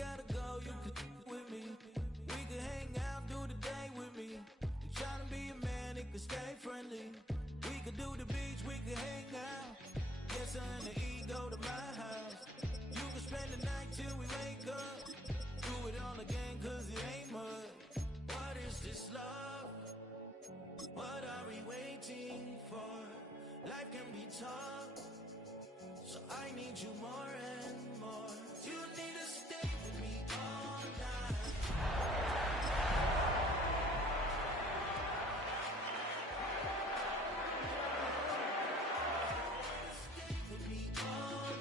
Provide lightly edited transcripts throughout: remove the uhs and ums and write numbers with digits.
gotta go, you could with me. We could hang out, do the day with me. You tryna be a man, it could stay friendly. We could do the beach, we could hang out. Yes, her and the E go to my house. You could spend the night till we wake up. Do it all again, cause it ain't much. What is this love? What are we waiting for? Life can be tough, so I need you more and more. You need to stay with me all night. Stay with me all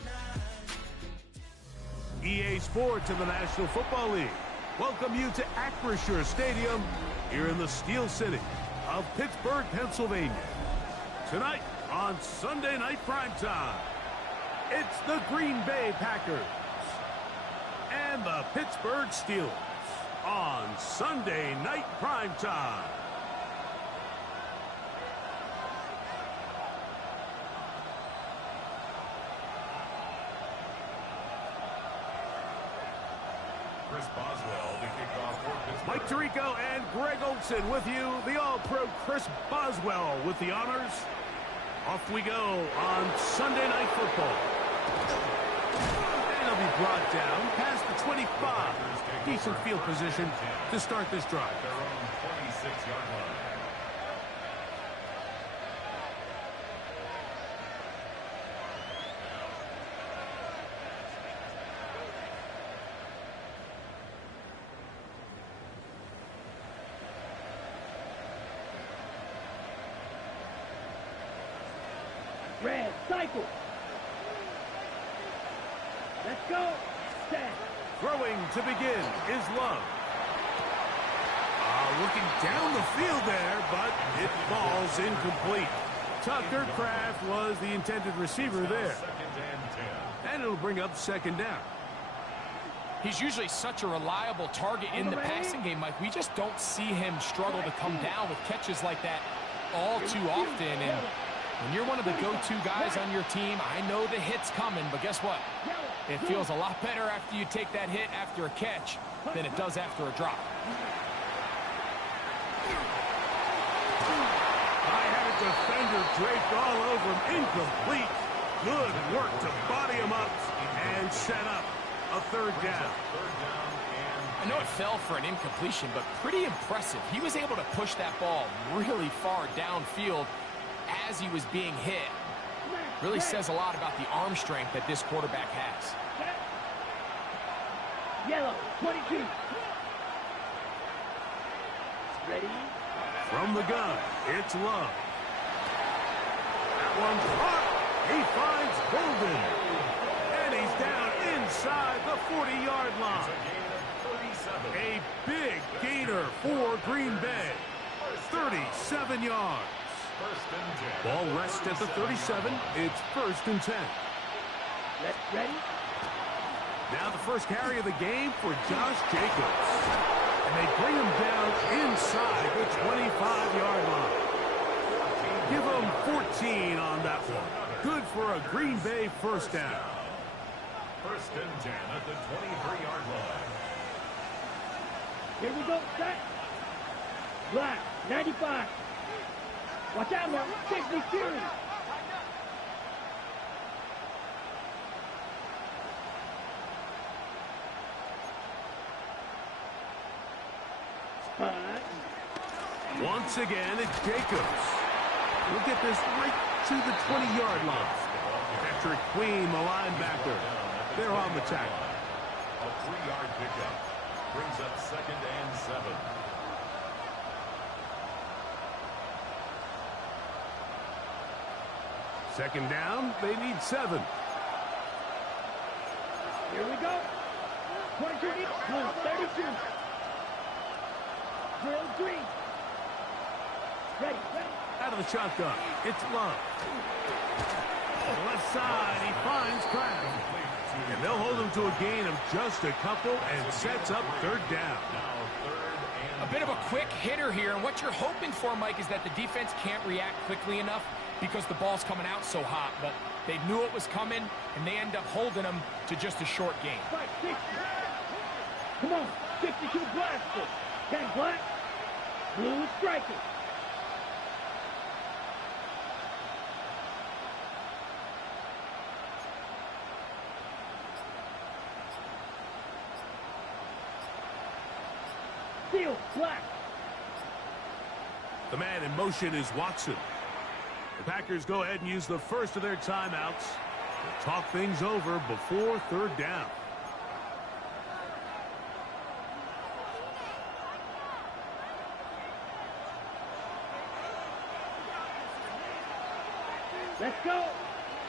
night. EA Sports and the National Football League welcome you to Acrisure Stadium here in the Steel City of Pittsburgh, Pennsylvania. Tonight on Sunday Night Primetime, it's the Green Bay Packers and the Pittsburgh Steelers on Sunday Night Primetime. Chris Boswell to kick off for Pittsburgh. Mike Tirico and Greg Olson with you. The All-Pro Chris Boswell with the honors. Off we go on Sunday Night Football. And he'll be brought down past the 25. Decent field position to start this drive. Their own 26-yard line. Red, cycle. Let's go. Set. Throwing to begin is Love. Looking down the field there, but it falls incomplete. Tucker Kraft was the intended receiver there. Second and 10. And it'll bring up second down. He's usually such a reliable target in the passing game, Mike. We just don't see him struggle to come down with catches like that all too often. And when you're one of the go-to guys on your team, I know the hit's coming, but guess what? It feels a lot better after you take that hit after a catch than it does after a drop. I had a defender draped all over him. Incomplete. Good work to body him up and set up a third down. I know it fell for an incompletion, but pretty impressive. He was able to push that ball really far downfield as he was being hit. Really says a lot about the arm strength that this quarterback has. Yellow, 22. Ready? From the gun, it's Love. That one caught. He finds Golden. And he's down inside the 40-yard line. A big gainer for Green Bay. 37 yards. Ball rests at the 37. It's first and 10. Ready? Now the first carry of the game for Josh Jacobs. And they bring him down inside the 25-yard line. Give him 14 on that one. Good for a Green Bay first down. First and 10 at the 23-yard line. Here we go, set. Black, 95. Watch out now, 60 series. Once again, it's Jacobs. We'll get this right to the 20-yard line. Patrick Queen, the linebacker. They're on the tackle. A 3-yard pickup brings up second and 7. Second down, they need 7. Here we go. 22, 32. Drill green. Ready. Out of the shotgun, it's Love. Left side, he finds Kraft. And they'll hold him to a gain of just a couple and sets up third down. A bit of a quick hitter here, and what you're hoping for, Mike, is that the defense can't react quickly enough because the ball's coming out so hot. But they knew it was coming, and they end up holding him to just a short gain. Come on, 52 blasters. 10 black, blue striking. Steel, black. The man in motion is Watson. The Packers go ahead and use the first of their timeouts to talk things over before third down. Let's go.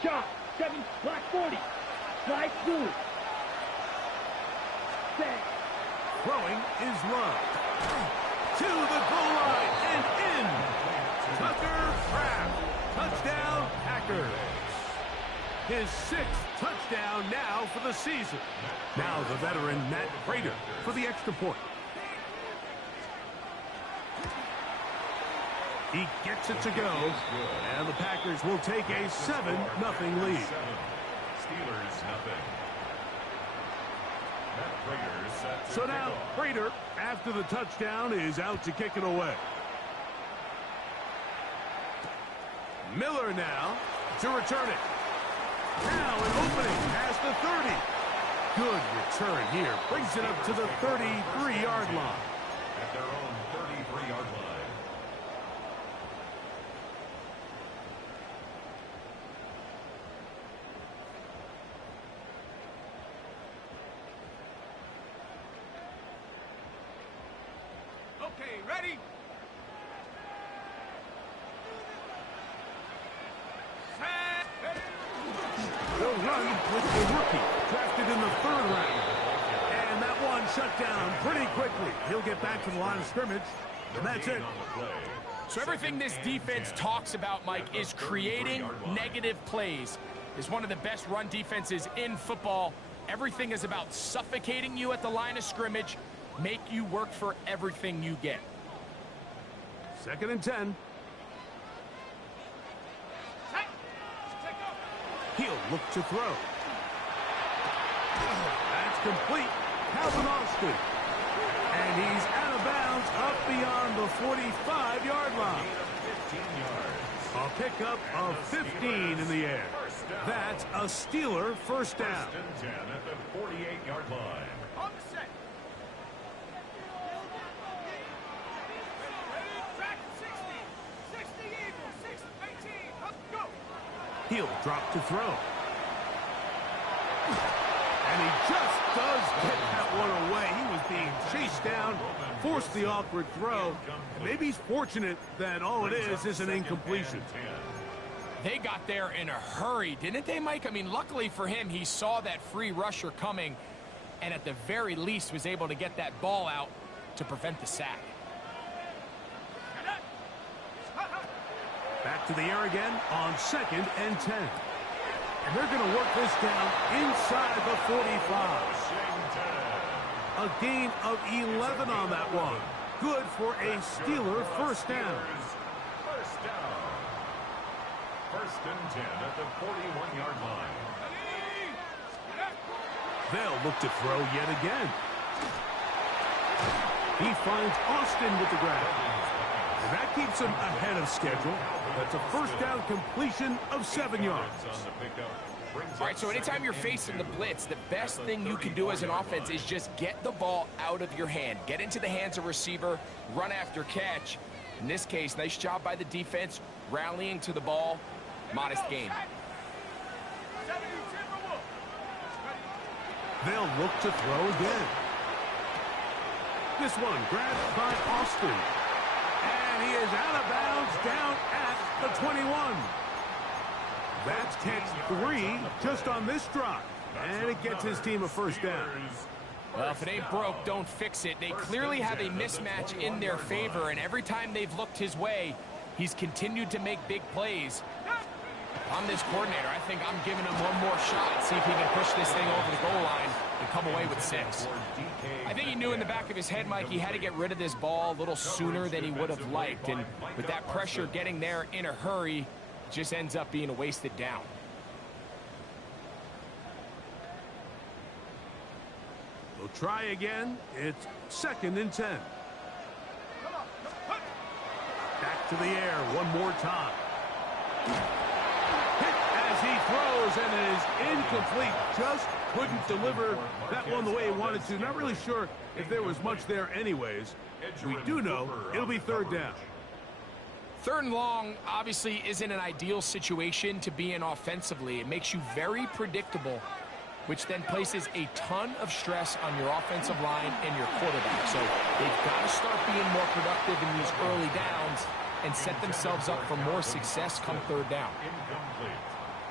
Chop, 7, black 40. Slide blue. Set. Throwing is Love. To the goal line and in. Tucker Kraft. Touchdown, Packers. His 6th touchdown now for the season. Now the veteran Matt Prater for the extra point. He gets it to go, and the Packers will take a 7-0 lead. Steelers nothing. Matt Prater set to So kick now off. Prater, after the touchdown, is out to kick it away. Miller now to return it. Now an opening past the 30. Good return here. Brings it up to the 33-yard line. At their own 33-yard line. Okay, ready? They'll run with the rookie, drafted in the 3rd round. And that one shut down pretty quickly. He'll get back to the line of scrimmage, and that's it. So everything this defense talks about, Mike, is creating negative plays. Is one of the best run defenses in football. Everything is about suffocating you at the line of scrimmage, make you work for everything you get. 2nd and 10. He'll look to throw. That's complete. Calvin Austin. And he's out of bounds up beyond the 45-yard line. 15 yards. A pickup of 15 in the air. That's a Steeler first down. 1st and 10 at the 48-yard line. On the set. He'll drop to throw. And he just does get that one away. He was being chased down, forced the awkward throw. And maybe he's fortunate that all it is an incompletion. They got there in a hurry, didn't they, Mike? I mean, luckily for him, he saw that free rusher coming and at the very least was able to get that ball out to prevent the sack. Back to the air again on 2nd and 10. And they're going to work this down inside the 45. A gain of 11 on that one. Good for a Steeler first down. First down. 1st and 10 at the 41-yard line. They'll look to throw yet again. He finds Austin with the grab. And that keeps him ahead of schedule. That's a first down completion of 7 yards. All right, so anytime you're facing the blitz, the best thing you can do as an offense is just get the ball out of your hand. Get into the hands of receiver, run after catch. In this case, nice job by the defense, rallying to the ball. Modest gain. They'll look to throw again. This one grabbed by Austin. And he is out of bounds down at the 21. That's catch 3 just on this drive. And it gets his team a first down. Well, if it ain't broke, don't fix it. They clearly have a mismatch in their favor, and every time they've looked his way, he's continued to make big plays. I'm this coordinator. I think I'm giving him one more shot, see if he can push this thing over the goal line and come away with 6. I think he knew in the back of his head, Mike, he had to get rid of this ball a little sooner than he would have liked. And with that pressure getting there in a hurry, it just ends up being a wasted down. They'll try again. It's 2nd and 10. Back to the air one more time. Hit as he throws, and it is incomplete. Just couldn't deliver that one the way he wanted to. Not really sure if there was much there anyways. We do know it'll be 3rd down. 3rd and long obviously isn't an ideal situation to be in offensively. It makes you very predictable, which then places a ton of stress on your offensive line and your quarterback. So they've got to start being more productive in these early downs and set themselves up for more success come 3rd down.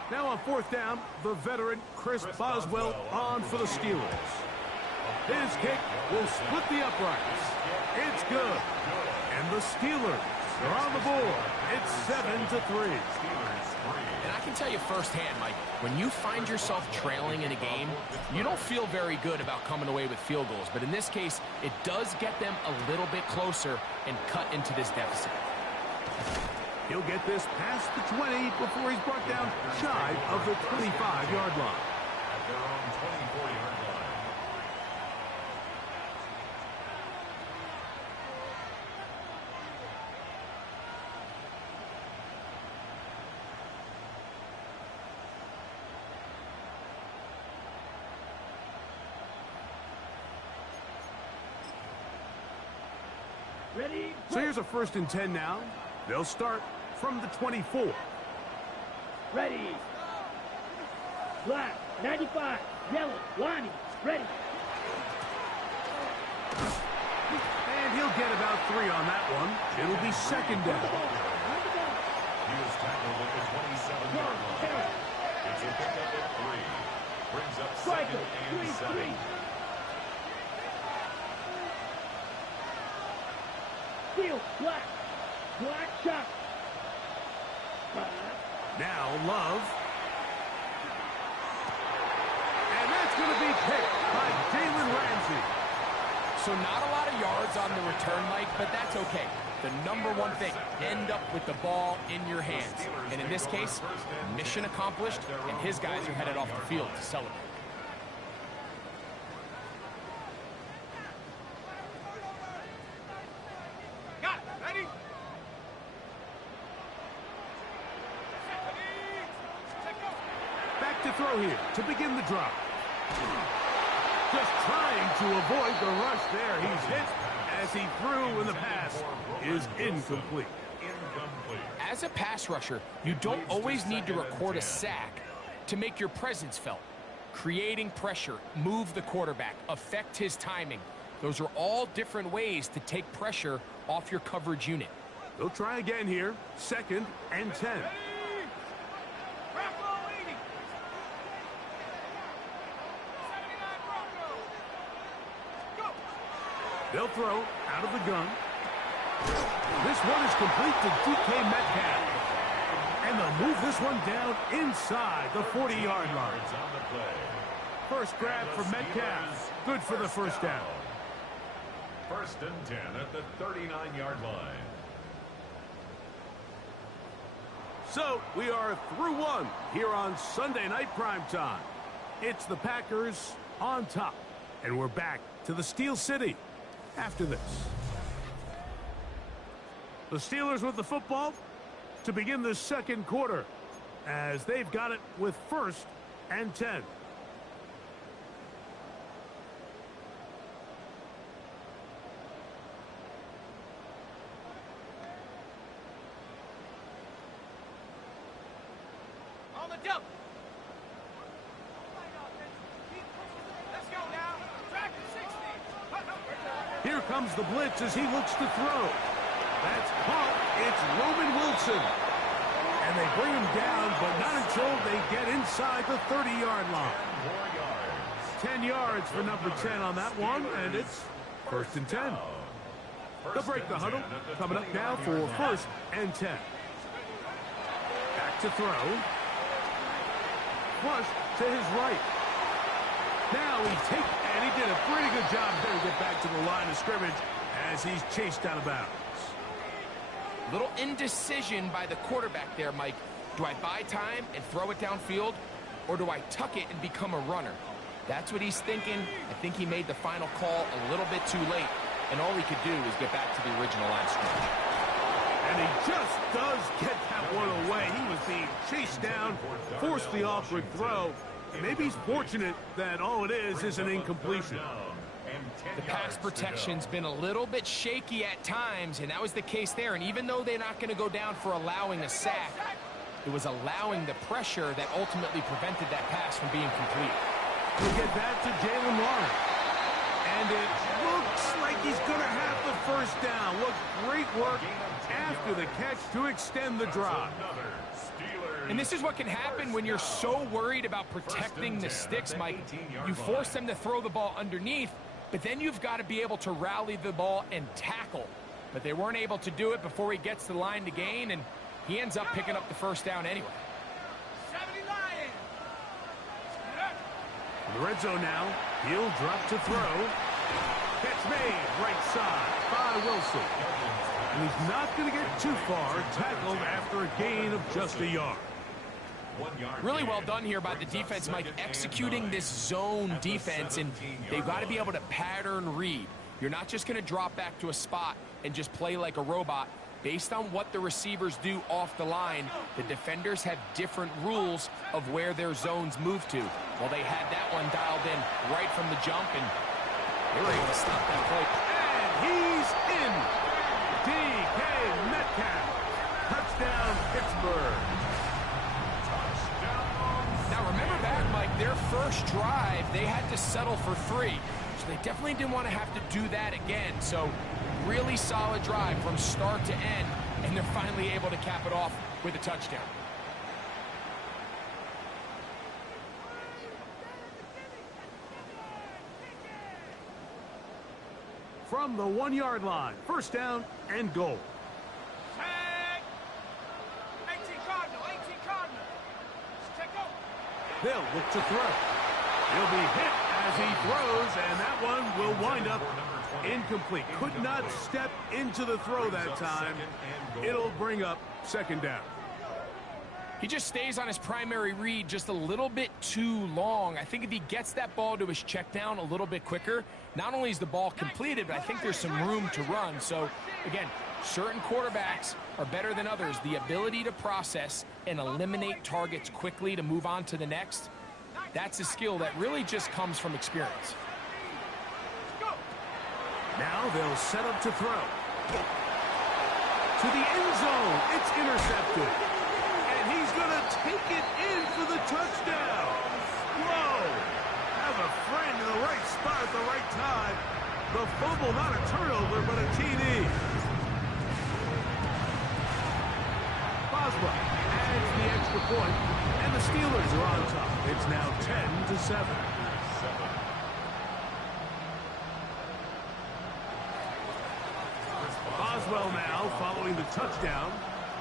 Now on 4th down, the veteran Chris Boswell on for the Steelers. His kick will split the uprights. It's good. And the Steelers are on the board. It's 7-3. And I can tell you firsthand, Mike, when you find yourself trailing in a game, you don't feel very good about coming away with field goals. But in this case, it does get them a little bit closer and cut into this deficit. He'll get this past the 20 before he's brought down shy of the 25-yard line. At their own 24-yard line. Ready? So here's a 1st and 10 now. They'll start from the 24. Ready. Black, 95, yellow, lining, ready. And he'll get about 3 on that one. It'll be 2nd down. He was tackled at the 27-yard line. It's a pickup at 3. Brings up 2nd and 7. Steel, black, black shot. Now Love. And that's going to be picked by Jalen Ramsey. So not a lot of yards on the return, Mike, but that's okay. The number one thing, end up with the ball in your hands. And in this case, mission accomplished, and his guys are headed off the field to celebrate. To throw here to begin the drive. Just trying to avoid the rush there. He's hit as he threw, and the pass is incomplete. As a pass rusher, you don't always need to record a sack to make your presence felt. Creating pressure, move the quarterback, affect his timing. Those are all different ways to take pressure off your coverage unit. They'll try again here. 2nd and 10. They'll throw out of the gun. This one is complete to DK Metcalf. And they'll move this one down inside the 40-yard line. First grab for Metcalf. Good for the 1st down. 1st and 10 at the 39-yard line. So we are through 1 here on Sunday Night Primetime. It's the Packers on top. And we're back to the Steel City after this. The Steelers with the football to begin the 2nd quarter as they've got it with 1st and 10. On the double. Let's go now. Track to 60. Here comes the blitz as he looks to throw. That's caught. It's Roman Wilson. And they bring him down, but not until they get inside the 30-yard line. 10 yards for number 10 on that one, and it's 1st and 10. They'll break the huddle. Coming up now for 1st and 10. Back to throw. Flush to his right. Now he takes, and he did a pretty good job there to get back to the line of scrimmage as he's chased out of bounds. Little indecision by the quarterback there, Mike. Do I buy time and throw it downfield, or do I tuck it and become a runner? That's what he's thinking. I think he made the final call a little bit too late, and all he could do was get back to the original line of scrimmage. And he just does get that one away. He was being chased down, forced the awkward throw. Maybe he's fortunate that all it is an incompletion. The pass protection's been a little bit shaky at times, and that was the case there. And even though they're not going to go down for allowing a sack, it was allowing the pressure that ultimately prevented that pass from being complete. We'll get that to Jaylen Warren. And it looks like he's going to have the first down. What great work after the catch to extend the drive. And this is what can happen when you're so worried about protecting the sticks, Mike. You force them to throw the ball underneath, but then you've got to be able to rally the ball and tackle. But they weren't able to do it before he gets to the line to gain, and he ends up picking up the first down anyway. In the red zone now, he'll drop to throw. Catch made, right side by Wilson. And he's not going to get too far, tackled after a gain of just a yard. Really well done here by the defense, Mike, executing this zone defense, and they've got to be able to pattern read. You're not just going to drop back to a spot and just play like a robot. Based on what the receivers do off the line, the defenders have different rules of where their zones move to. Well, they had that one dialed in right from the jump, and they were able to stop that play. And he's in. DK Metcalf. Touchdown, Pittsburgh. Now, remember back, Mike, their first drive, they had to settle for 3. So they definitely didn't want to have to do that again. So really solid drive from start to end, and they're finally able to cap it off with a touchdown. From the 1-yard line, first down and goal. Tag! 18 Cardinal, 18 Cardinal. Check out. They'll look to throw. He'll be hit as he throws, and that one will wind up incomplete. Could not step into the throw that time. It'll bring up second down. He just stays on his primary read just a little bit too long. I think if he gets that ball to his check down a little bit quicker, not only is the ball completed, but I think there's some room to run. So, again, certain quarterbacks are better than others. The ability to process and eliminate targets quickly to move on to the next, that's a skill that really just comes from experience. Now they'll set up to throw. To the end zone. It's intercepted. And he's going to take it in for the touchdown. Whoa. Have a friend in the right spot at the right time. The fumble, not a turnover, but a TD. Boswell adds the extra point, and the Steelers are on top. It's now 10-7. Boswell now following the touchdown.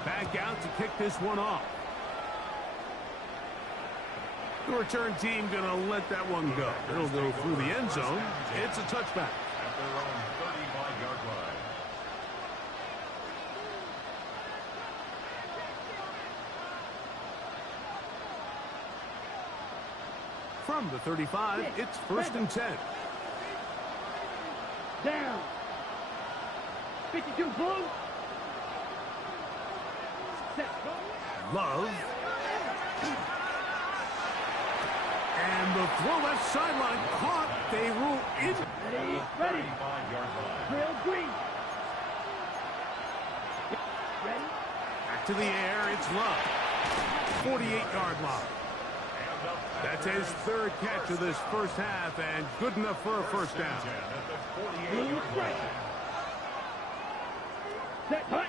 Back out to kick this one off. The return team going to let that one go. It'll go through the end zone. It's a touchback. At their own 35-yard line. From the 35, it's first and 10. Down. 52 blue. Set. Love. And the throw left sideline caught. They rule in. Ready. 35-yard line. Trail green. Ready. Back to the air. It's Love. 48-yard line. That's his third catch of this first half, and good enough for a first down. Blue strike. Set. Hut.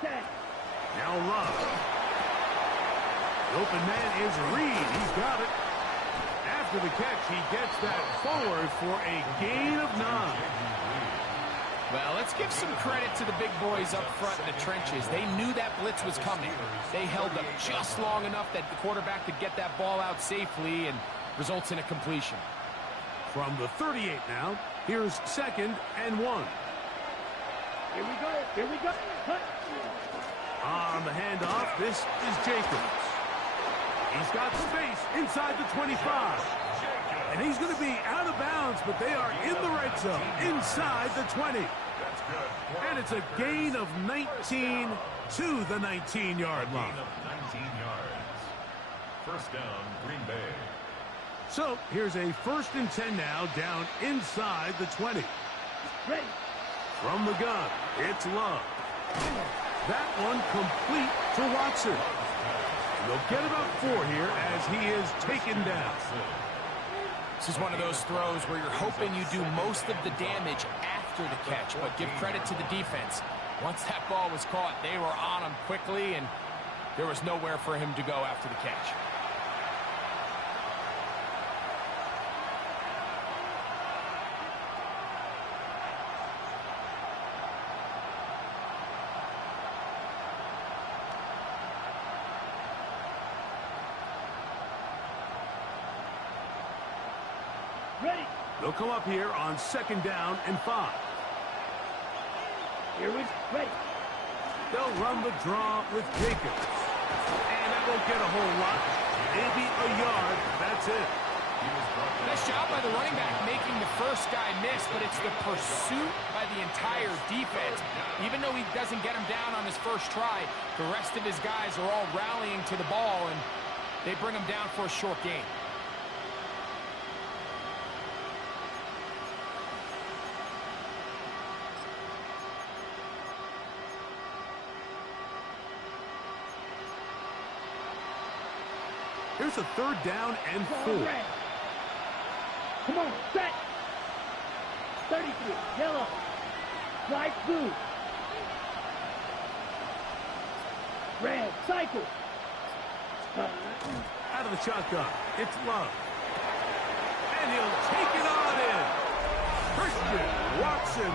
Set. Now Love. The open man is Reed. He's got it. After the catch, he gets that forward for a gain of 9. Well, let's give some credit to the big boys up front in the trenches. They knew that blitz was coming. They held up just long enough that the quarterback could get that ball out safely and results in a completion. From the 38 now, here's second and 1. Here we go. Here we go. Hut. On the handoff, this is Jacobs. He's got space inside the 25. And he's going to be out of bounds, but they are in the red zone, inside the 20. That's good. And it's a gain of 19 to the 19-yard line. Gain of 19 yards. First down, Green Bay. So here's a 1st and 10 now, down inside the 20. Ready. From the gun, it's Love. That one complete to Watson. They'll get about 4 here as he is taken down. This is one of those throws where you're hoping you do most of the damage after the catch, but give credit to the defense. Once that ball was caught, they were on him quickly, and there was nowhere for him to go after the catch. Ready. They'll come up here on 2nd down and 5. Here is ready. They'll run the draw with Jacobs. And that won't get a whole lot. Maybe a yard. That's it. Nice job by the running back making the first guy miss, but it's the pursuit by the entire defense. Even though he doesn't get him down on his first try, the rest of his guys are all rallying to the ball, and they bring him down for a short gain. Here's a 3rd down and 4. Red. Come on, set. 33, yellow. Flag blue. Red, cycle. Out of the shotgun, it's Love. And he'll take it on in. Christian Watson,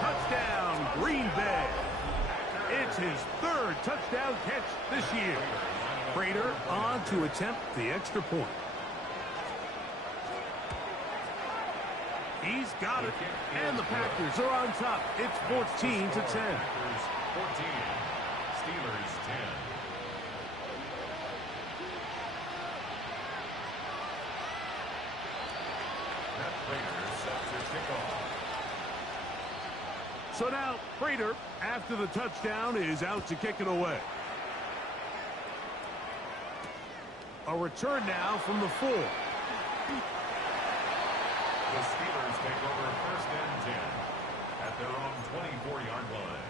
touchdown, Green Bay. It's his 3rd touchdown catch this year. Prater on to attempt the extra point. He's got it. And the Packers are on top. It's 14 to 10. 14. Steelers 10. Matt Prater set to kick off. So now Prater, after the touchdown, is out to kick it away. A return now from the 4. The Steelers take over 1st and 10 at their own 24-yard line.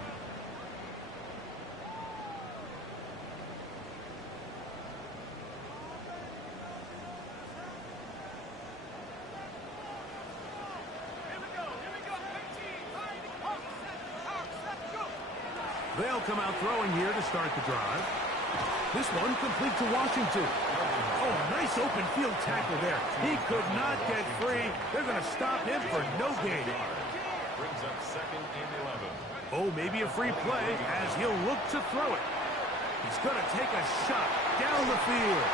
They'll come out throwing here to start the drive. This one complete to Washington. Oh, nice open field tackle there. He could not get free. They're going to stop him for no gain. Brings up 2nd and 11. Oh, maybe a free play as he'll look to throw it. He's going to take a shot down the field.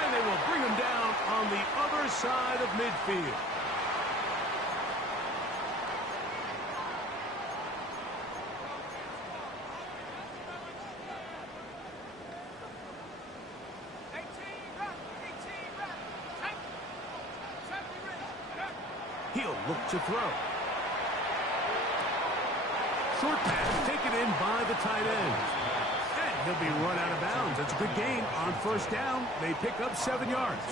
And they will bring him down on the other side of midfield. He'll look to throw. Short pass taken in by the tight end. And he'll be run out of bounds. That's a good gain on 1st down. They pick up 7 yards.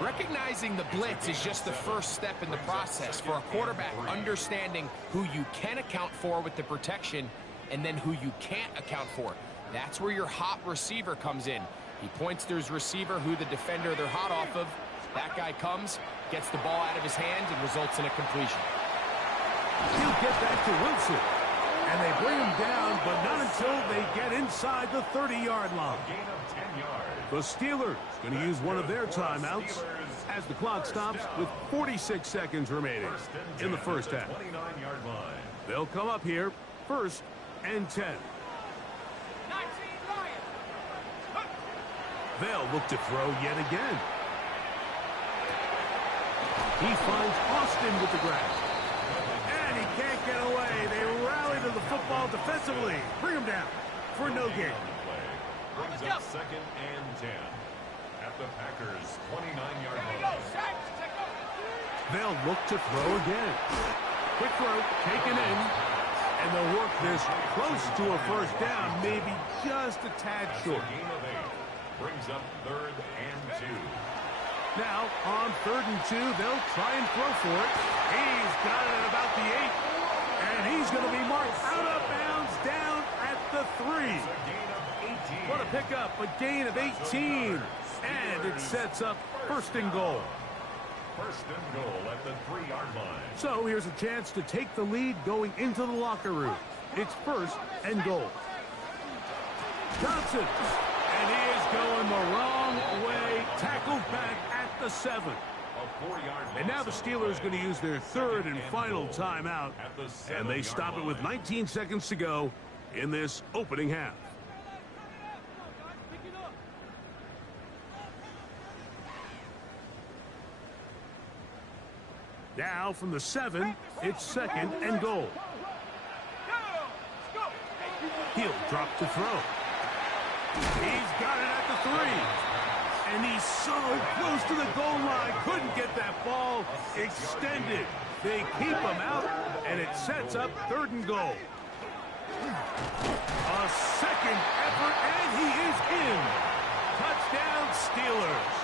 Recognizing the blitz is just the first step in the process for a quarterback understanding who you can account for with the protection and then who you can't account for. That's where your hot receiver comes in. He points to his receiver who the defender they're hot off of. That guy comes, gets the ball out of his hands, and results in a completion. He'll get that to Wilson. And they bring him down, but not until they get inside the 30-yard line. Gain of 10 yards. The Steelers going to use one of their timeouts as the clock stops with 46 seconds remaining in the first half. 29-yard line. They'll come up here 1st and 10. They'll look to throw yet again. He finds Austin with the grab. And he can't get away. They rally to the football defensively. Bring him down for no gain. Brings up 2nd and 10. They'll look to throw again. Quick throw, taken in. And they'll work this close to a first down, maybe just a tad short. Gain of 8. Brings up 3rd and 2. Now, on 3rd and 2, they'll try and throw for it. He's got it at about the 8. And he's going to be marked out of bounds down at the 3. A gain of 18. What a pickup, a gain of 18. And it sets up 1st and goal. 1st and goal at the 3-yard line. So here's a chance to take the lead going into the locker room. It's 1st and goal. Johnson. And he is going the wrong way. Tackled back at the 7. A 4-yard And now the Steelers going to use their 3rd and final timeout. And they stop it with 19 seconds to go in this opening half. Now from the 7, it's 2nd and goal. He'll drop to throw. He's got it at the 3. And he's so close to the goal line. Couldn't get that ball extended. They keep him out, and it sets up 3rd and goal. A second effort, and he is in. Touchdown, Steelers.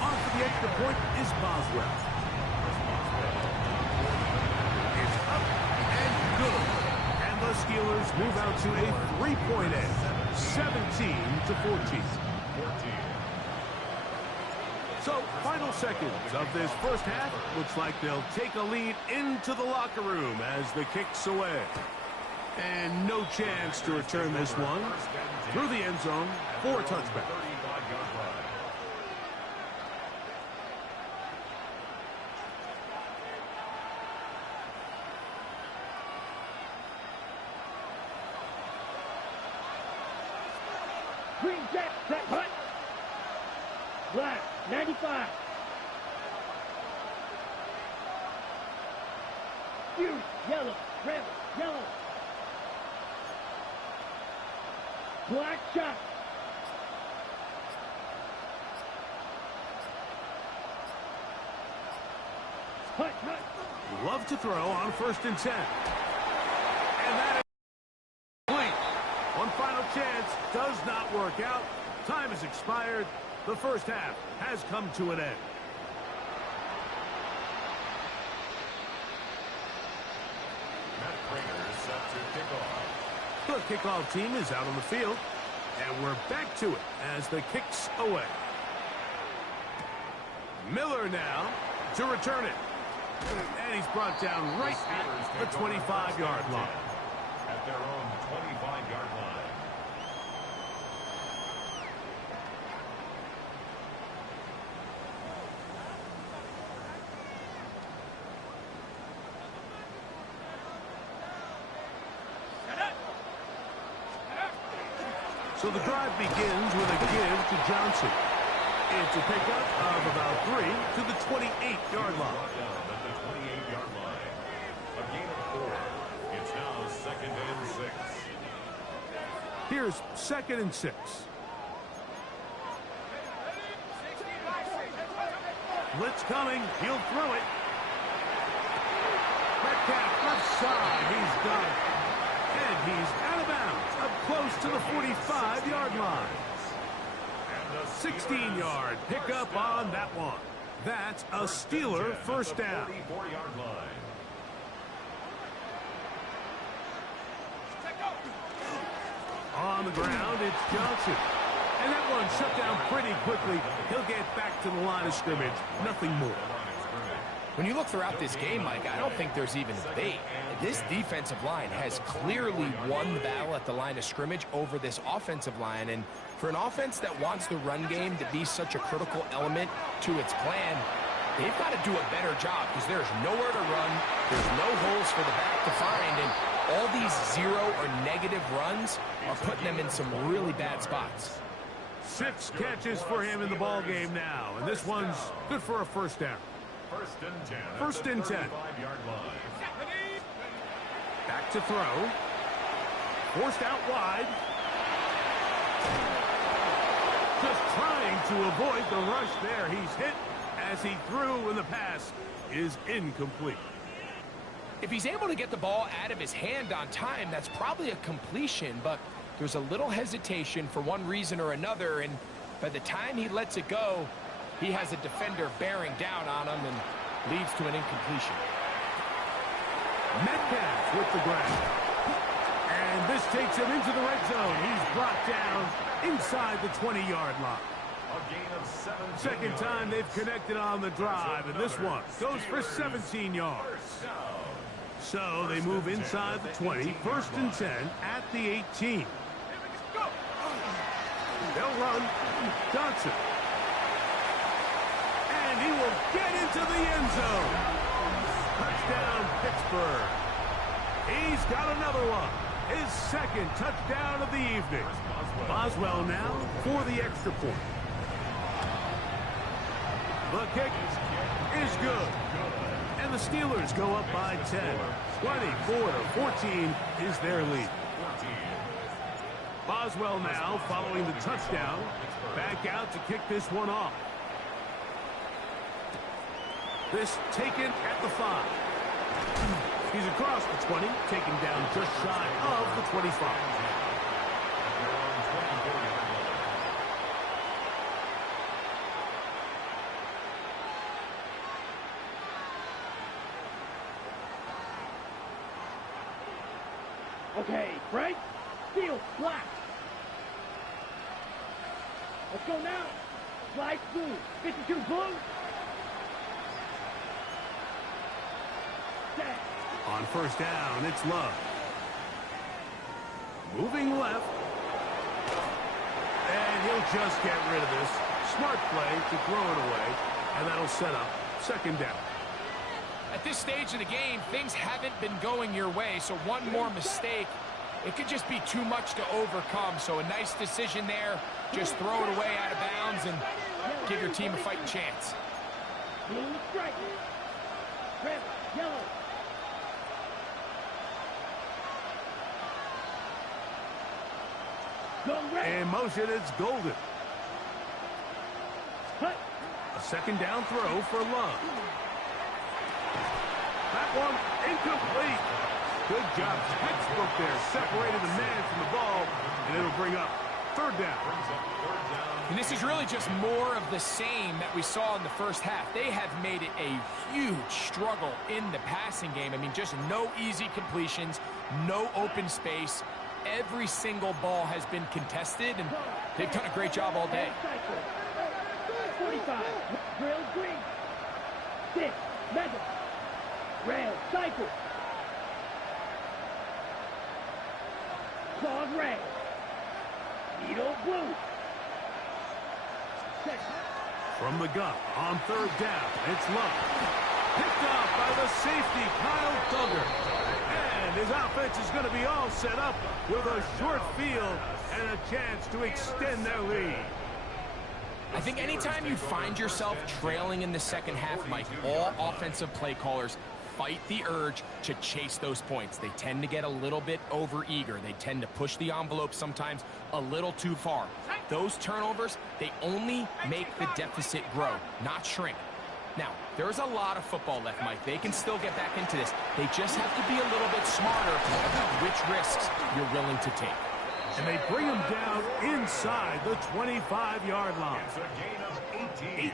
On for the extra point is Boswell. It's up and good. And the Steelers move out to a 3-point edge, 17-14. So, final seconds of this first half. Looks like they'll take a lead into the locker room as the kick's away. And no chance to return this one through the end zone for a touchback. Green Jack, set, hut. Black, 95. Huge, yellow, red, yellow. Black shot. Hut, hut. Love to throw on 1st and 10. And that is complete. One final chance does not work out. Time has expired. The first half has come to an end. Matt Prater is set to kick off. The kickoff team is out on the field. And we're back to it as the kick's away. Miller now to return it. And he's brought down right at the 25-yard line. At their own 25-yard line. So the drive begins with a give to Johnson. It's a pickup of about 3 to the 28-yard line. At the 28-yard line. A gain of 4. It's now 2nd and 6. Here's 2nd and 6. Blitz coming. He'll throw it. Metcalf left side. He's got it. And he's out of bounds, up close to the 45-yard line. 16-yard pickup on that one. That's a Steeler first down. 44-yard line. On the ground, it's Johnson. And that one shut down pretty quickly. He'll get back to the line of scrimmage. Nothing more. When you look throughout this game, Mike, I don't think there's even a debate. This defensive line has clearly won the battle at the line of scrimmage over this offensive line. And for an offense that wants the run game to be such a critical element to its plan, they've got to do a better job because there's nowhere to run. There's no holes for the back to find. And all these 0 or negative runs are putting them in some really bad spots. 6 catches for him in the ball game now. And this one's good for a first down. 1st and 10. First and 10. 35-yard line. Back to throw. Forced out wide. Just trying to avoid the rush there. He's hit as he threw and the pass is incomplete. If he's able to get the ball out of his hand on time, that's probably a completion, but there's a little hesitation for one reason or another, and by the time he lets it go, he has a defender bearing down on him and leads to an incompletion. Metcalf with the grab. And this takes him into the red zone. He's brought down inside the 20-yard line. A gain of 17 Second yards. time they've connected on the drive, and this one goes for 17 yards. First down. So they move inside the 20, first and 10 at the 18. They'll run. Johnson. And he will get into the end zone. Touchdown, Pittsburgh. He's got another one. His second touchdown of the evening. Boswell now for the extra point. The kick is good. And the Steelers go up by 10. 24-14 is their lead. Boswell now following the touchdown. Back out to kick this one off. This taken at the 5. He's across the 20, taken down just shy of the 25. Okay, Frank. Steal. Block. Let's go now. Slide blue. 52 blue. Set. On first down, it's Love. Moving left. And he'll just get rid of this. Smart play to throw it away. And that'll set up second down. At this stage of the game, things haven't been going your way, so one more mistake, it could just be too much to overcome. So a nice decision there. Just throw it away out of bounds and give your team a fighting chance. Blue strike. Red. Yellow. Go red. In motion, it's Golden. Cut. A second down throw for Love. That one incomplete. Good job. Textbook there. Separated the man from the ball, and it'll bring up third down. And this is really just more of the same that we saw in the first half. They have made it a huge struggle in the passing game. I mean, just no easy completions, no open space. Every single ball has been contested, and they've done a great job all day. 45. Rail green. 6. Mega. Rail cycle. Claude red. Needle blue. Set. From the gun on third down, it's Love. Picked off by the safety, Kyle Duggar. And his offense is going to be all set up with a short field and a chance to extend their lead. I think anytime you find yourself trailing in the second half, Mike, all offensive play callers fight the urge to chase those points. They tend to get a little bit overeager. They tend to push the envelope sometimes a little too far. Those turnovers, they only make the deficit grow, not shrink. Now, there's a lot of football left, Mike. They can still get back into this. They just have to be a little bit smarter about which risks you're willing to take. And they bring him down inside the 25-yard line. It's a gain of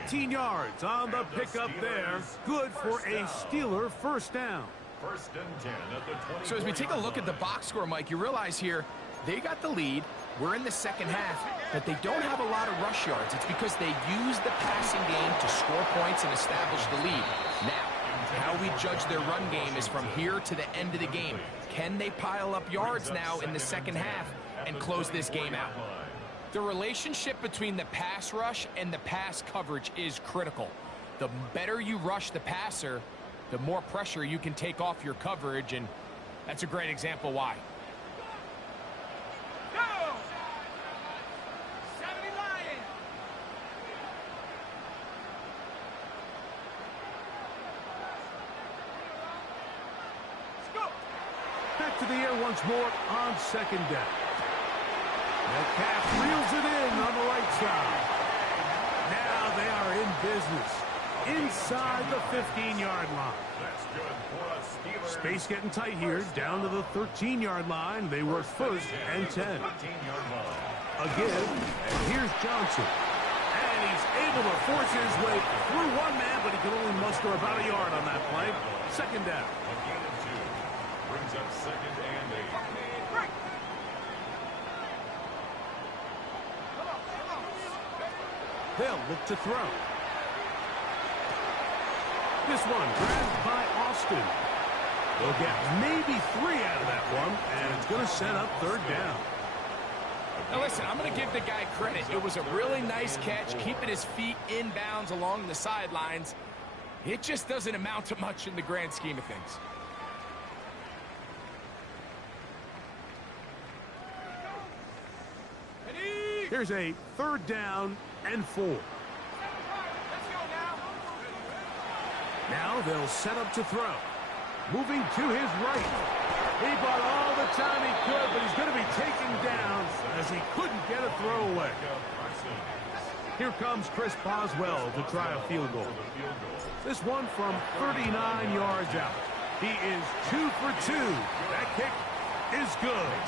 18 yards on the pickup there. Good for a Steeler first down. First and 10 at the 20. So as we take a look at the box score, Mike, you realize here they got the lead. We're in the second half, but they don't have a lot of rush yards. It's because they use the passing game to score points and establish the lead. Now, how we judge their run game is from here to the end of the game. Can they pile up yards now in the second half and close this game out? The relationship between the pass rush and the pass coverage is critical. The better you rush the passer, the more pressure you can take off your coverage, and that's a great example why. Go! 70 Lions! Let's go! Back to the air once more on second down. Metcalf reels it in on the right side. Now they are in business. inside the 15-yard line. That's good for a Steelers. Space getting tight here, down to the 13-yard line. They were first and 10. 13-yard line. A give, and here's Johnson. And he's able to force his way through one man, but he can only muster about a yard on that play. Second down. A gain of 2. Brings up second and 8. They'll look to throw. This one grabbed by Austin. They'll get maybe 3 out of that one, and it's going to set up third down. Now listen, I'm going to give the guy credit. It was a really nice catch, keeping his feet in bounds along the sidelines. It just doesn't amount to much in the grand scheme of things. Here's a third down and 4. Let's go now. Now they'll set up to throw. Moving to his right. He bought all the time he could, but he's going to be taken down as he couldn't get a throw away. Here comes Chris Boswell to try a field goal. This one from 39 yards out. He is 2 for 2. That kick is good.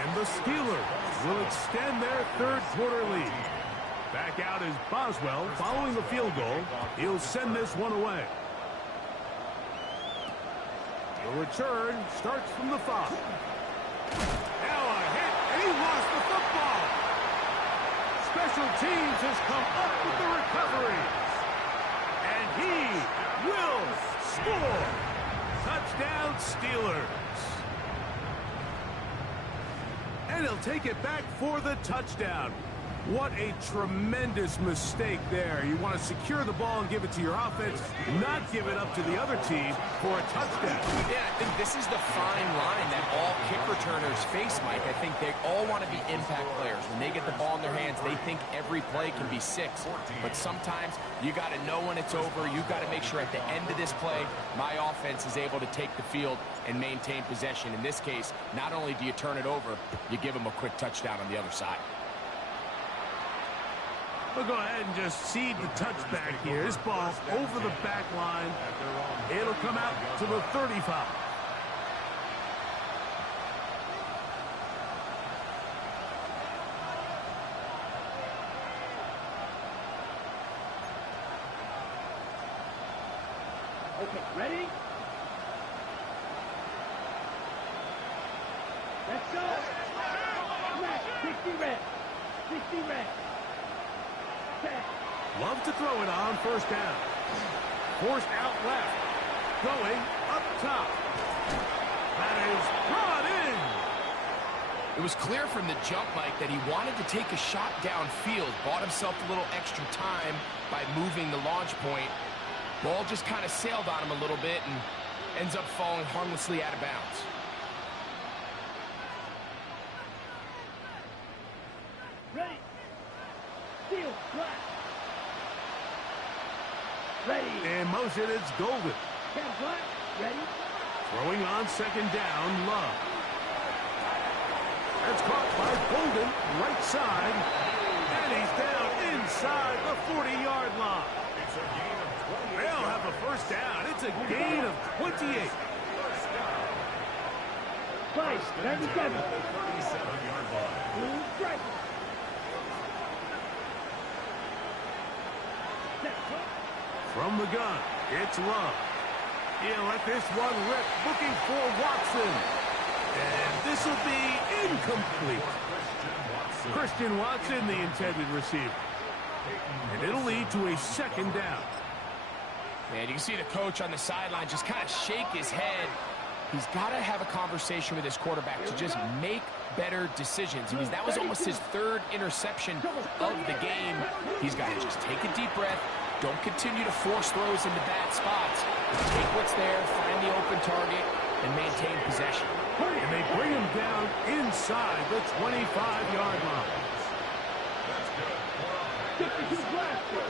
And the Steelers will extend their third quarter lead. Back out is Boswell following the field goal. He'll send this one away. The return starts from the 5. Now a hit, and he lost the football. Special teams has come up with the recovery. And he will score. Touchdown, Steelers. And he'll take it back for the touchdown. What a tremendous mistake there. You want to secure the ball and give it to your offense, not give it up to the other team for a touchdown. Yeah, I think this is the fine line that all kick returners face, Mike. I think they all want to be impact players. When they get the ball in their hands, they think every play can be 6. But sometimes you got to know when it's over. You got to make sure at the end of this play, my offense is able to take the field and maintain possession. In this case, not only do you turn it over, you give them a quick touchdown on the other side. We'll go ahead and just seed the touchback here. This ball over the back line. It'll come out to the 35. Okay, ready? Let's go. Smash, 60 red. 60 red. Love to throw it on first down. Forced out left. Going up top. That is brought in. It was clear from the jump, Mike, that he wanted to take a shot downfield. Bought himself a little extra time by moving the launch point. Ball just kind of sailed on him a little bit and ends up falling harmlessly out of bounds. Ready. Steal, flat. Ready. In motion, it's Golden. Cat flat. Ready. Throwing on second down, Love. That's caught by Golden, right side. And he's down inside the 40-yard line. It's a gain of 28. They'll have a first down. It's a gain of 28. Play. 37. 37-yard line. Blue stripe. From the gun, it's Love. He'll let this one rip, looking for Watson. And this will be incomplete. Christian Watson, the intended receiver. And it'll lead to a second down. Man, you can see the coach on the sideline just kind of shake his head. He's got to have a conversation with his quarterback to just make better decisions. I mean, that was almost his 3rd interception of the game. He's got to just take a deep breath. Don't continue to force throws into bad spots. Take what's there, find the open target, and maintain possession. And they bring him down inside the 25-yard line. That's good. 52 blaster.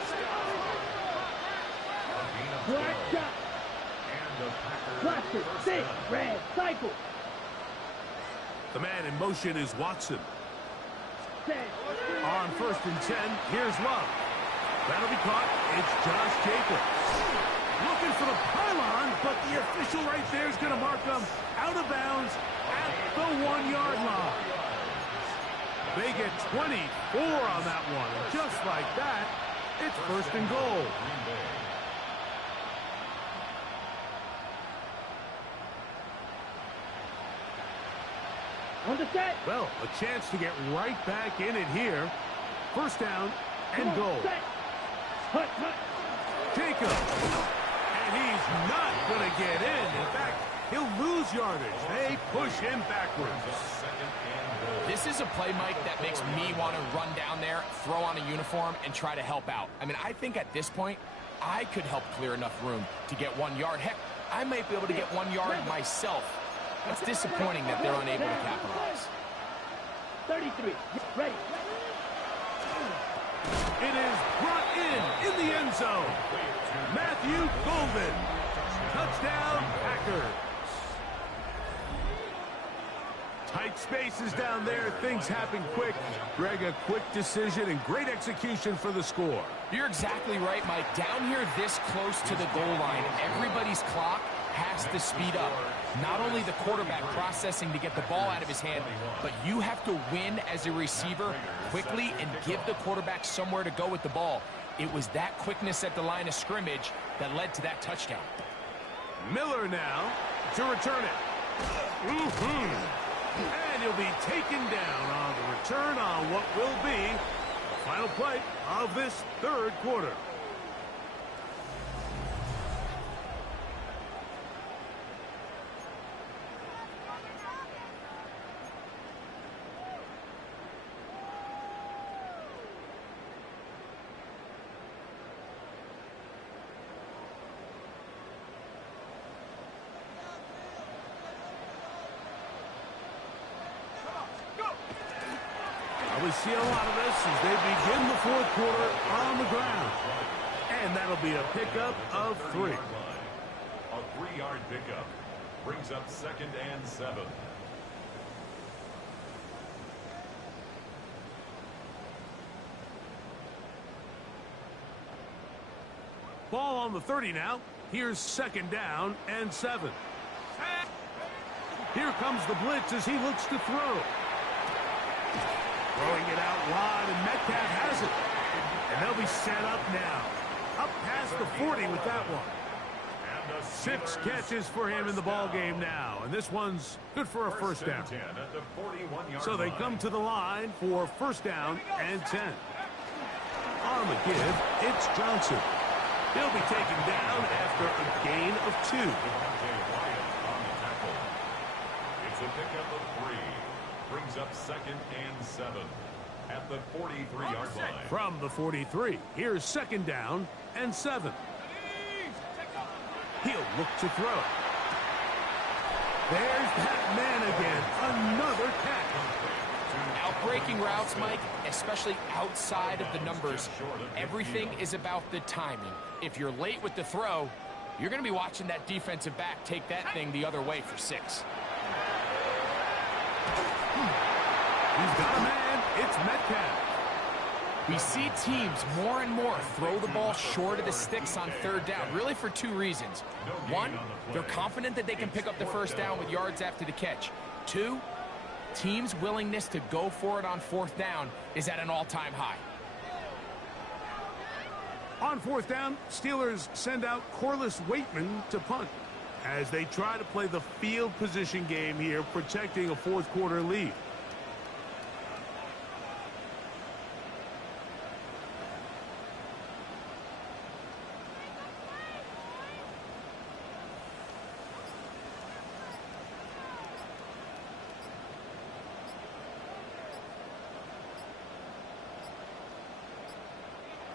Black shot. Blaster. 6. Red. Cycle. The man in motion is Watson. 10. On first and 10, here's Love. That'll be caught. It's Josh Jacobs. Looking for the pylon, but the official right there is going to mark them out of bounds at the 1-yard line. They get 24 on that one. And just like that, it's first and goal. On the set. Well, a chance to get right back in it here. First down and Come on, goal. set. Hut, hut. Jacob. And he's not going to get in. In fact, he'll lose yardage. They push him backwards. This is a play, Mike, that makes me want to run down there, throw on a uniform, and try to help out. I mean, I think at this point, I could help clear enough room to get 1 yard. Heck, I might be able to get 1 yard myself. It's disappointing that they're unable to capitalize. 33. Ready. It is brought in the end zone. Matthew Golden. Touchdown, Packers. Tight spaces down there. Things happen quick. Greg, a quick decision and great execution for the score. You're exactly right, Mike. Down here this close to the goal line, everybody's clock has to speed up. Not only the quarterback processing to get the ball out of his hand, but you have to win as a receiver quickly and give the quarterback somewhere to go with the ball. It was that quickness at the line of scrimmage that led to that touchdown. Miller now to return it. And he'll be taken down on the return on what will be the final play of this third quarter. We see a lot of this as they begin the fourth quarter on the ground. And that'll be a pickup of 3. A 3-yard pickup brings up 2nd and 7. Ball on the 30 now. Here's 2nd down and 7. Here comes the blitz as he looks to throw. Throwing it out wide, and Metcalf has it. And they'll be set up now. Up past the 40 with that one. 6 catches for him in the ball game now. And this one's good for a first down. So they come to the line for first down and 10. On the give, it's Johnson. He'll be taken down after a gain of 2. It's a pickup of 3. Brings up 2nd and 7 at the 43-yard line. From the 43, here's 2nd down and 7. He'll look to throw. There's that man again. Another catch. Outbreaking routes, Mike, especially outside of the numbers, everything is about the timing. If you're late with the throw, you're going to be watching that defensive back take that thing the other way for 6. He's got a man. It's Metcalf. We see teams more and more throw the ball short of the sticks on 3rd down, really for 2 reasons. 1, they're confident that they can pick up the first down with yards after the catch. 2, teams' willingness to go for it on 4th down is at an all-time high. On 4th down, Steelers send out Corliss Waitman to punt as they try to play the field position game here, protecting a 4th quarter lead.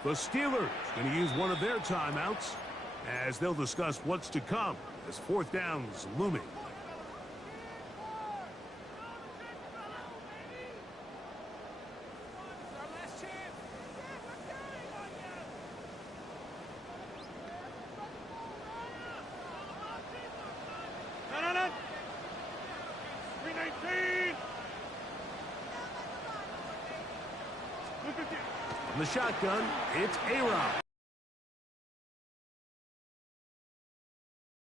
The Steelers going to use one of their timeouts as they'll discuss what's to come as 4th down's looming. the shotgun, it's A-Rod.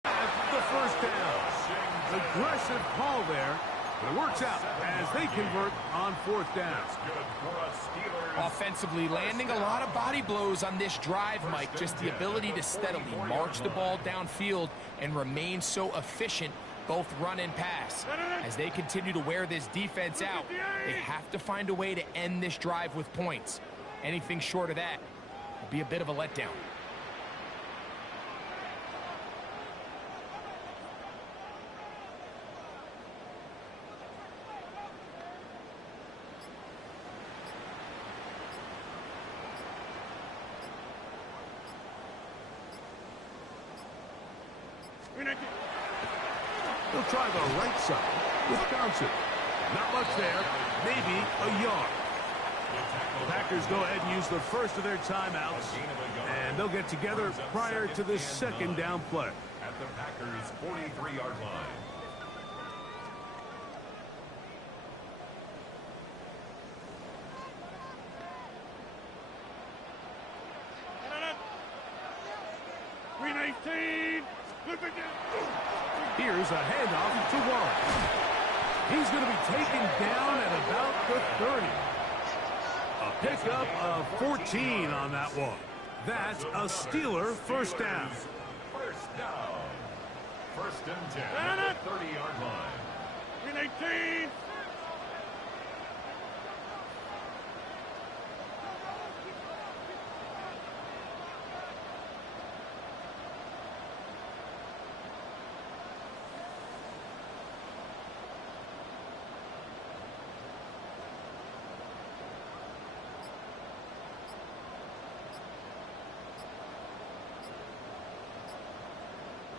The first down. Aggressive call there, but it works out as they convert on fourth down. Offensively, landing a lot of body blows on this drive, Mike. Just the ability to steadily march the ball downfield and remain so efficient, both run and pass. As they continue to wear this defense out, they have to find a way to end this drive with points. Anything short of that will be a bit of a letdown. He'll try the right side with Johnson. Not much there, maybe a yard. The Packers go ahead and use the first of their timeouts, and they'll get together prior to the second down play. At the Packers' 43-yard line. Here's a handoff to Warren. He's going to be taken down at about the 30. A pickup of 14 on that one. That's a Steeler first down. First down. First and 10 at the 30-yard line. 18.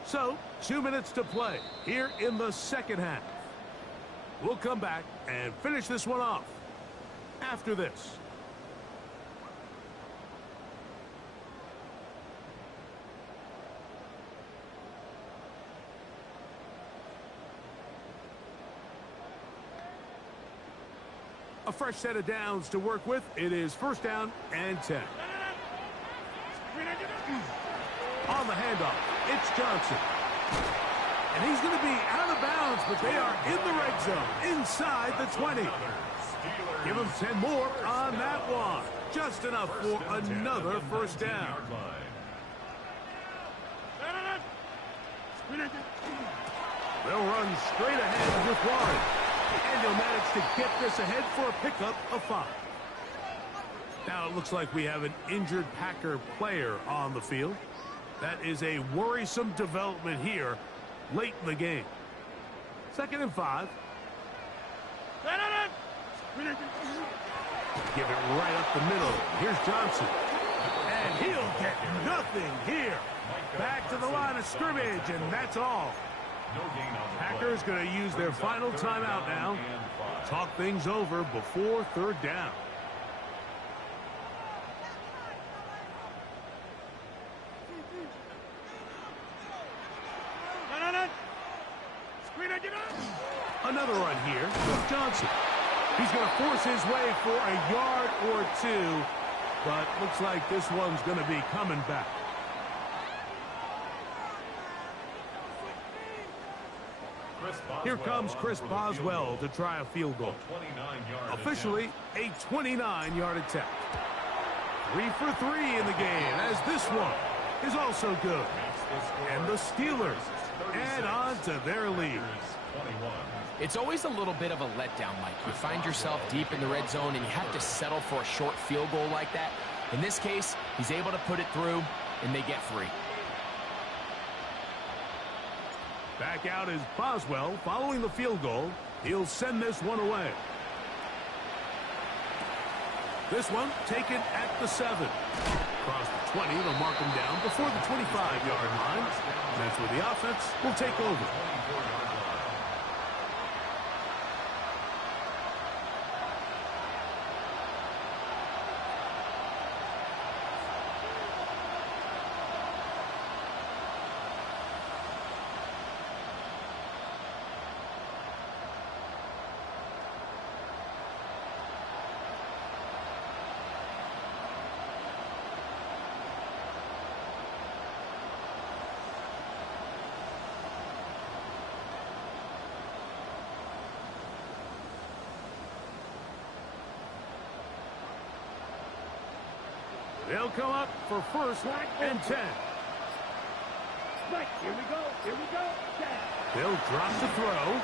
So, 2 minutes to play here in the second half. We'll come back and finish this one off after this. A fresh set of downs to work with. It is first down and 10. On the handoff, it's Johnson. And he's going to be out of bounds, but they are in the red zone, inside the 20. Give him 10 more on that one. Just enough for another first down. They'll run straight ahead with Warren. And they'll manage to get this ahead for a pickup of 5. Now it looks like we have an injured Packer player on the field. That is a worrisome development here late in the game. 2nd and 5. Give it right up the middle. Here's Johnson. And he'll get nothing here. Back to the line of scrimmage, and that's all. Packers going to use their final timeout now. Talk things over before third down. Another run here with Johnson. He's going to force his way for a yard or 2, but looks like this one's going to be coming back. Here comes Chris Boswell to try a field goal. Officially a 29-yard attempt. 3 for 3 in the game, as this one is also good. And the Steelers add on to their lead. It's always a little bit of a letdown, Mike. You find yourself deep in the red zone and you have to settle for a short field goal like that. In this case, he's able to put it through, and they get 3. Back out is Boswell following the field goal. He'll send this one away. This one taken at the 7. Across the 20, they'll mark him down before the 25-yard line. And that's where the offense will take over. They'll come up for first and 10. Right, here we go, down. They'll drop the throw.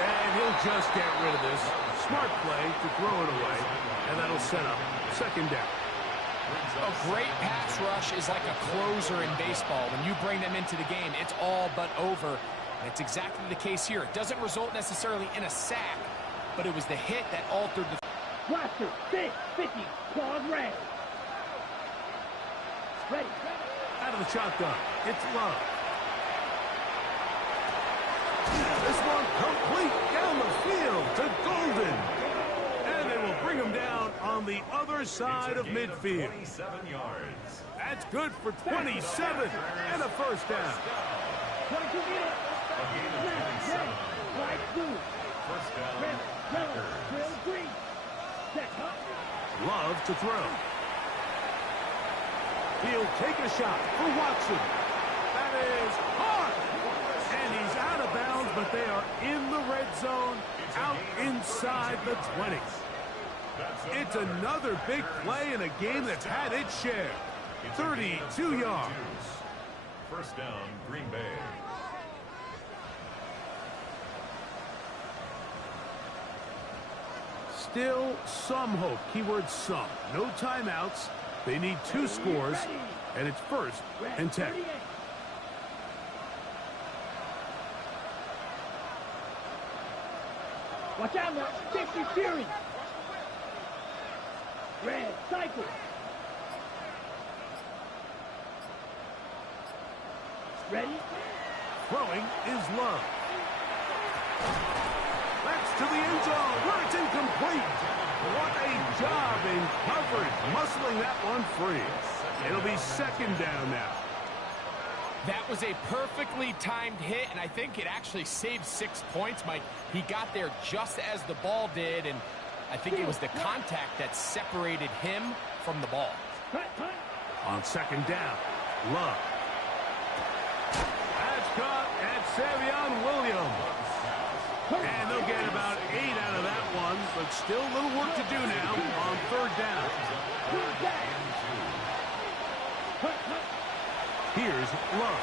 And he'll just get rid of this. Smart play to throw it away. And that'll set up second down. A great pass rush is like a closer in baseball. When you bring them into the game, it's all but over. And it's exactly the case here. It doesn't result necessarily in a sack, but it was the hit that altered the... Blaster, 6, 50, claws red. Ready. Out of the shotgun, it's Love. This one complete down the field to Golden. And they will bring him down on the other side of midfield. 27 yards. That's good for 27 and a first down. 22 meters. A gain of Left, 27. red, white, blue. First down. Red, yellow, Packers. blue, green. Set up. Love to throw. He'll take a shot for Watson. That is hard. And he's out of bounds, but they are in the red zone, out inside the 20. It's another big play in a game that's had its share. 32 yards. First down, Green Bay. Still some hope. Keyword some. No timeouts. They need 2 scores, and it's first and 10. Watch out now. 50 Fury. Red, cycle. Ready? Throwing is Love. That's to the end zone where it's incomplete. What a job in coverage, muscling that one free. It'll be second down now. That was a perfectly timed hit, and I think it actually saved 6 points, Mike. He got there just as the ball did, and I think it was the contact that separated him from the ball. On second down, Love. That's caught at Savion Williams. And they'll get about 8 out of that one, but still a little work to do now on third down. Here's Love.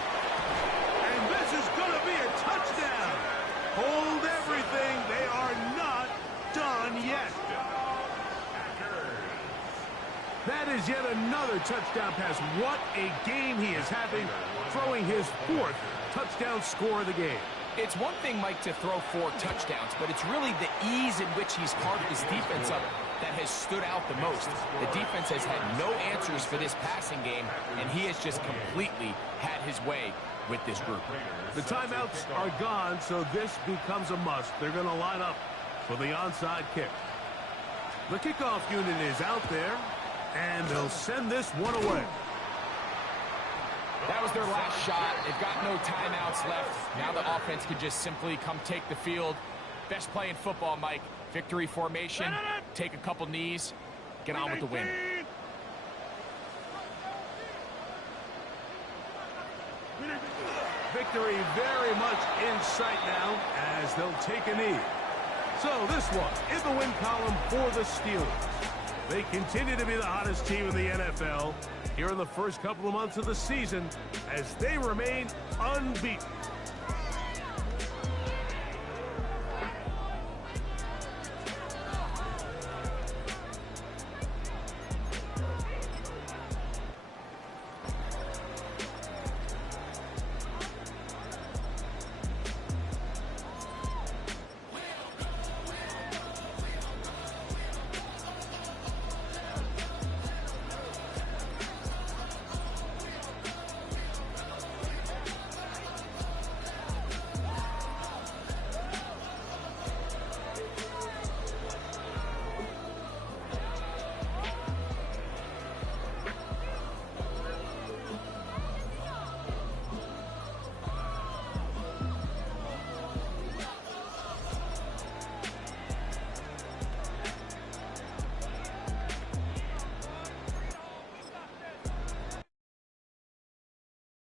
And this is going to be a touchdown. Hold everything. They are not done yet. That is yet another touchdown pass. What a game he is having, throwing his 4th touchdown score of the game. It's one thing, Mike, to throw 4 touchdowns, but it's really the ease in which he's carved his defense up that has stood out the most. The defense has had no answers for this passing game, and he has just completely had his way with this group. The timeouts are gone, so this becomes a must. They're going to line up for the onside kick. The kickoff unit is out there, and they'll send this one away. That was their last shot. They've got no timeouts left. Now the offense can just simply come take the field. Best play in football, Mike. Victory formation, take a couple knees, get on with the win. Victory very much in sight now as they'll take a knee. So this one in the win column for the Steelers. They continue to be the hottest team in the NFL here in the first couple of months of the season as they remain unbeaten.